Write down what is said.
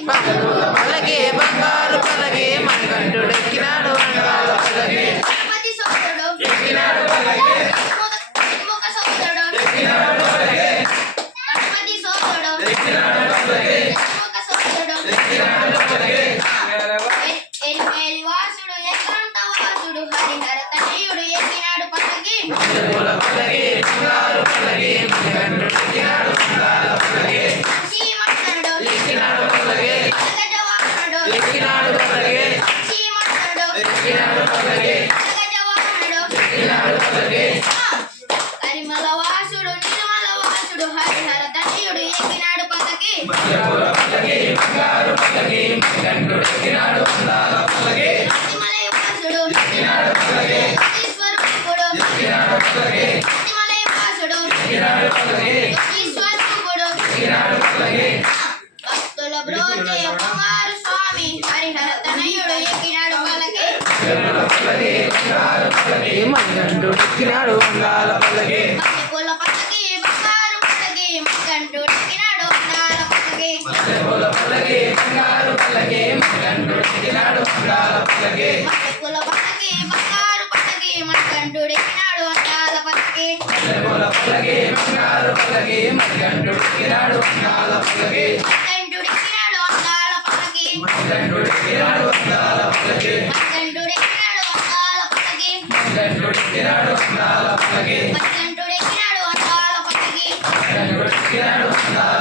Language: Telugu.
బంగారు పల్లకి బంగారు పల్లకి మణికంఠుడెక్కినాడు అందాల పల్లకి గణపతి సోదరుడు ఎక్కినాడు పల్లకి ముఖ సోదరుడు ఎక్కినాడు పల్లకి గణపతి సోదరుడు ఎక్కినాడు పల్లకి ముఖ సోదరుడు ఎక్కినాడు పల్లకి ఎరిమేలి వాసుడు ఏకాంత వాసుడు హరిహర తనయుడు ఎక్కినాడు పల్లకి పూల పల్లకి బంగారు పల్లకి మణికంఠుడెక్కినాడు అందాల పల్లకి శ్రీమంతుడు ఎక్కినాడు పల్లకి గజవాహనుడు ఎక్కినాడు పల్లకి శ్రీమంతుడు ఎక్కినాడు పల్లకి గజవాహనుడు ఎక్కినాడు పల్లకి కరిమల వాసుడు నిర్మల వాసుడు హరిహర తనయుడు ఎక్కినాడు పల్లకి పూల పల్లకి బంగారు పల్లకి మణికంఠుడెక్కినాడు అందాల పల్లకి అతిమలై వాసుడు ఎక్కినాడు పల్లకి స్వరూపుడు ఎక్కినాడు పల్లకి అతిమలై వాసుడు ఎక్కినాడు పల్లకి స్వరూపుడు ఎక్కినాడు పల్లకి భక్తుల బ్రోచే బంగారు స్వామి హరిహర తనయుడు ఎక్కినాడు పల్లకి పూల పల్లకి బంగారు పల్లకి మణికంఠుడెక్కినాడు అందాల పల్లకి పూల పల్లకి బంగారు పల్లకి మణికంఠుడు ఎక్కినాడు అందాల పల్లకి పూల పల్లకి బంగారు పల్లకి మణికంఠుడెక్కినాడు అందాల పల్లకి పూల పల్లకి బంగారు పల్లకి మణికంఠుడు ఎక్కినాడు అందాల పల్లకి పూల పల్లకి బంగారు పల్లకి మణికంఠుడెక్కినాడు అందాల పల్లకి మణికంఠుడు ఎక్కినాడు అందాల పల్లకి మణికంఠుడెక్కినాడు అందాల పల్లకి మణికంఠుడు ఎక్కినాడు అందాల పల్లకి మణికంఠుడెక్కినాడు అందాల పల్లకి మణికంఠుడు ఎక్కినాడు అందాల పల్లకి మణికంఠుడెక్కినాడు అందాల